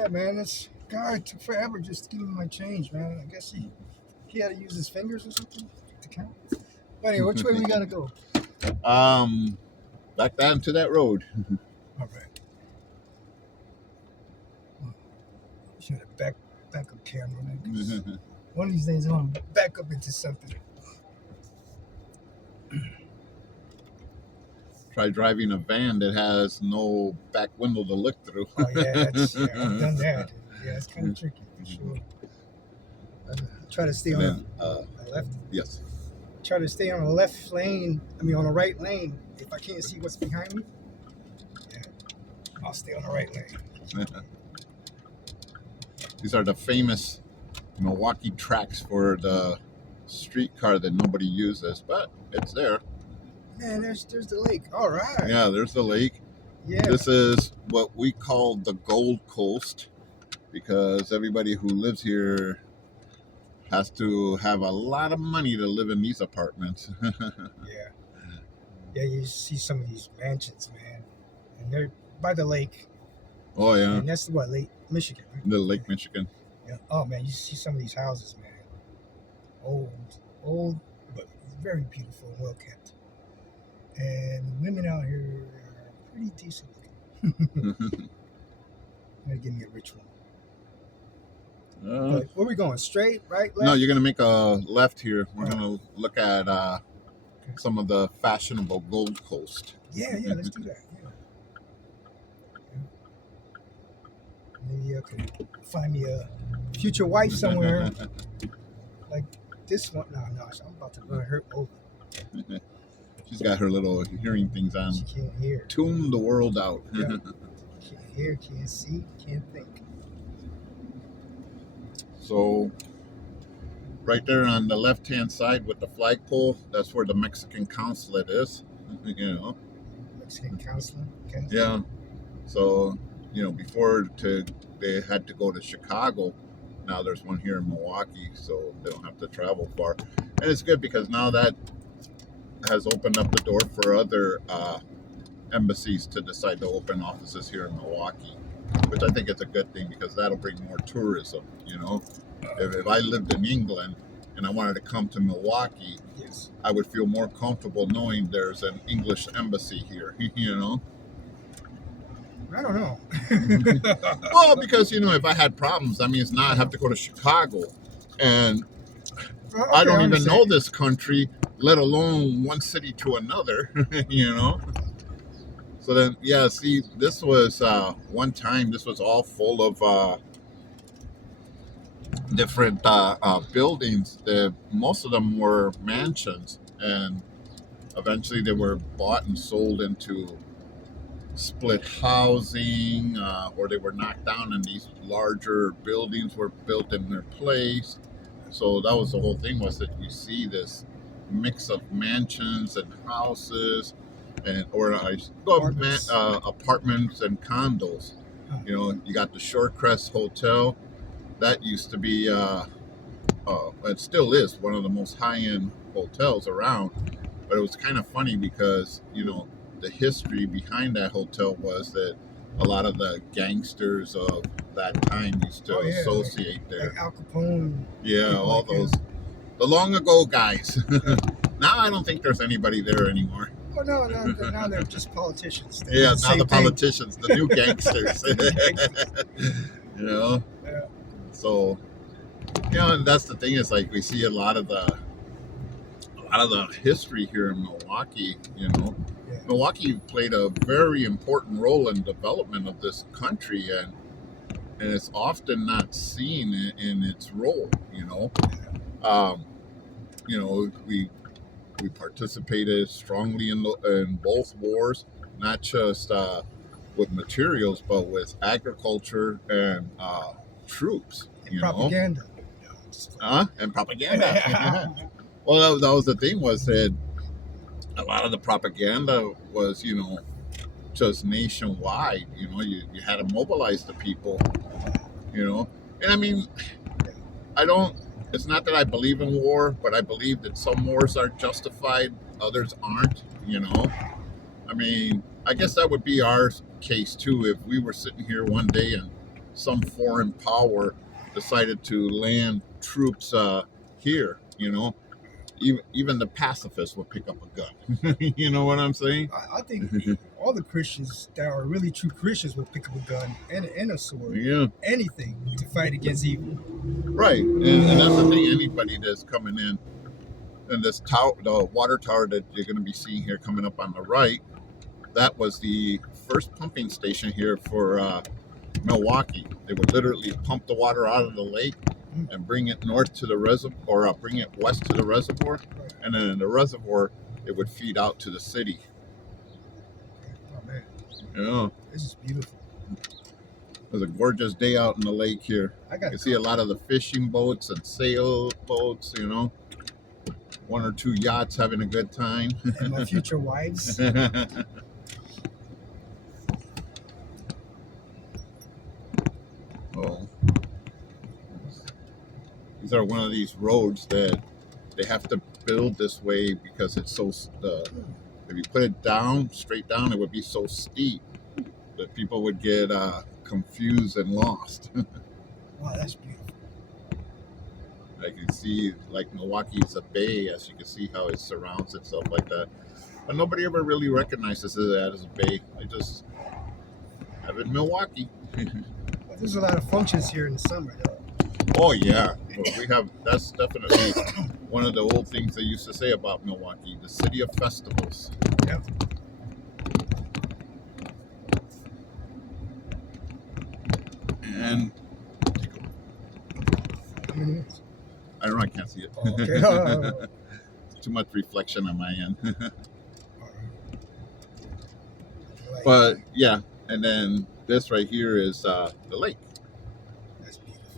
Yeah, man, this guy took forever just to give me my change, man. I guess he had to use his fingers or something to count. But anyway, which way we gotta go? Um, back down to that road. All right. Should have back up camera, man. 'Cause one of these days I'm gonna back up into something. Try driving a van that has no back window to look through. Oh yeah, I've done that. Yeah, it's kind of tricky for sure. I try to stay on the left. Yes. Try to stay on the left lane. I mean, on the right lane. If I can't see what's behind me, yeah, I'll stay on the right lane. These are the famous Milwaukee tracks for the streetcar that nobody uses, but it's there. Man, there's the lake. All right. Yeah, there's the lake. Yeah. This is what we call the Gold Coast because everybody who lives here has to have a lot of money to live in these apartments. Yeah. Yeah, you see some of these mansions, man, and they're by the lake. Oh yeah. And that's what, Lake Michigan, right? The Lake Michigan. Yeah. Oh man, you see some of these houses, man. Old, but very beautiful and well kept. And the women out here are pretty decent looking. Gonna give me a rich one. But where are we going? Straight, right, left? No, you're gonna make a left here. We're gonna look at some of the fashionable Gold Coast. Yeah, let's do that. Yeah. Maybe I could find me a future wife somewhere like this one. No, I'm about to run her over. She's got her little hearing things on. She can't hear. Tune the world out. Yep. Can't hear, can't see, can't think. So, right there on the left-hand side with the flagpole, that's where the Mexican consulate is. You know. Mexican consulate. Okay. Yeah. So, before they had to go to Chicago. Now there's one here in Milwaukee, so they don't have to travel far. And it's good because now that has opened up the door for other embassies to decide to open offices here in Milwaukee, which I think is a good thing because that'll bring more tourism. If I lived in England and I wanted to come to Milwaukee, yes, I would feel more comfortable knowing there's an English embassy here. I don't know. Well, because if I had problems, that means now I have to go to Chicago, and Okay, I don't even know this country, let alone one city to another. So then, yeah. See, this was one time. This was all full of different buildings. Most of them were mansions, and eventually they were bought and sold into split housing, or they were knocked down and these larger buildings were built in their place. So that was the whole thing, was that you see this mix of mansions and houses apartments and condos. You got the Shorecrest Hotel. That used to be it still is one of the most high-end hotels around, but it was kind of funny because the history behind that hotel was that a lot of the gangsters of that time used to associate there. Like Al Capone. Yeah, all those. The long ago guys. Now I don't think there's anybody there anymore. Oh, no, now they're just politicians. Yeah, now the politicians, the new gangsters. Yeah. So, and that's the thing, is like we see a lot of the history here in Milwaukee. Milwaukee played a very important role in development of this country, and it's often not seen in its role. We participated strongly in both wars, not just with materials, but with agriculture and troops. Propaganda. And propaganda. Well, that was the thing, was that a lot of the propaganda was, just nationwide. You had to mobilize the people, and I mean, it's not that I believe in war, but I believe that some wars are justified, others aren't. I mean, I guess that would be our case too. If we were sitting here one day and some foreign power decided to land troops here. Even the pacifists would pick up a gun. You know what I'm saying? I think all the Christians that are really true Christians will pick up a gun and a sword, Yeah, anything to fight against evil. right. And that's the thing. Anybody that's coming in, and this tower, the water tower that you're going to be seeing here coming up on the right, that was the first pumping station here for Milwaukee. They would literally pump the water out of the lake and bring it north to the reservoir, or bring it west to the reservoir, and then in the reservoir it would feed out to the city. Oh man, Yeah, this is beautiful. it was a gorgeous day out in the lake here. I got You see a lot of the fishing boats and sailboats. One or two yachts having a good time. and my future wives. Oh, these are one of these roads that they have to build this way because it's so. If you put it down straight down, it would be so steep that people would get confused and lost. Wow, that's beautiful. I can see, like, Milwaukee is a bay, as you can see how it surrounds itself like that. But nobody ever really recognizes it as a bay. They just have it in Milwaukee. But there's a lot of functions here in the summer, though. Oh yeah, well, that's definitely one of the old things they used to say about Milwaukee, the city of festivals. Yep. And How many minutes? I don't know, I can't see it. Oh, okay. Too much reflection on my end. All right. But yeah, and then this right here is the lake. That's beautiful.